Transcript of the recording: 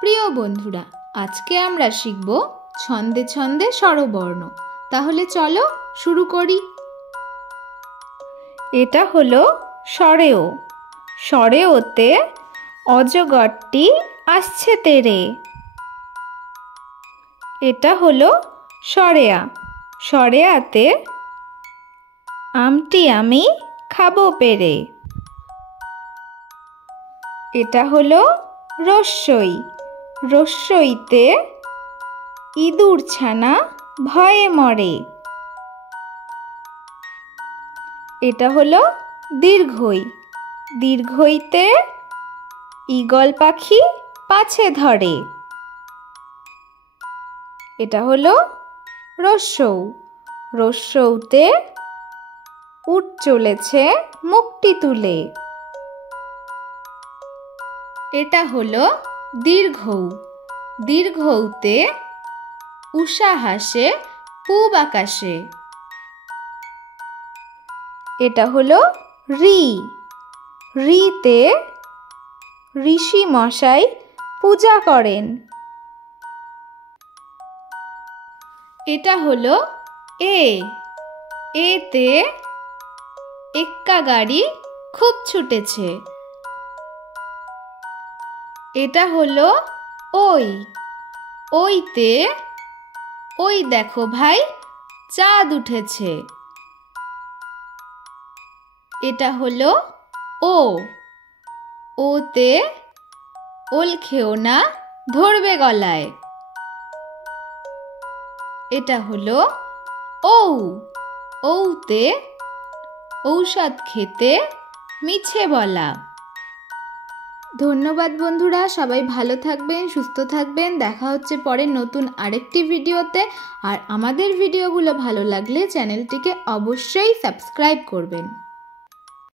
প্রিয় বন্ধুরা, আজকে আমরা শিখব ছন্দে ছন্দে স্বরবর্ণ। তাহলে চলো শুরু করি। এটা হলো স্বরেও। স্বরেওতে অজগরটি আসছে তেরে। এটা হলো স্বরেয়া। স্বরেয়াতে আমটি আমি খাবো পেরে। এটা হলো রস্যই। রস্যইতে ইঁদুর ছানা ভয়ে মরে। এটা হলো দীর্ঘই। দীর্ঘইতে ঈগল পাখি পাছে ধরে। এটা হলো রস্যৌ। রস্যৌতে উট চলেছে মুখটি তুলে। এটা হলো দীর্ঘৌ। দীর্ঘৌতে উষা হাসে পূব আকাশে। এটা হলো ঋ। ঋতে ঋষি মশাই পূজা করেন। এটা হলো এ। এতে এক্কা গাড়ি খুব ছুটেছে। এটা হলো ওই। ওইতে ওই দেখো ভাই চাঁদ উঠেছে। এটা হলো ও। ওতে ওল খেও না ধরবে গলায়। এটা হলো ঔ। ঔতে ঔষধ খেতে মিছে বলা। ধন্যবাদ বন্ধুরা, সবাই ভালো থাকবেন, সুস্থ থাকবেন। দেখা হচ্ছে পরে নতুন আরেকটি ভিডিওতে। আর আমাদের ভিডিওগুলো ভালো লাগলে চ্যানেলটিকে অবশ্যই সাবস্ক্রাইব করবেন।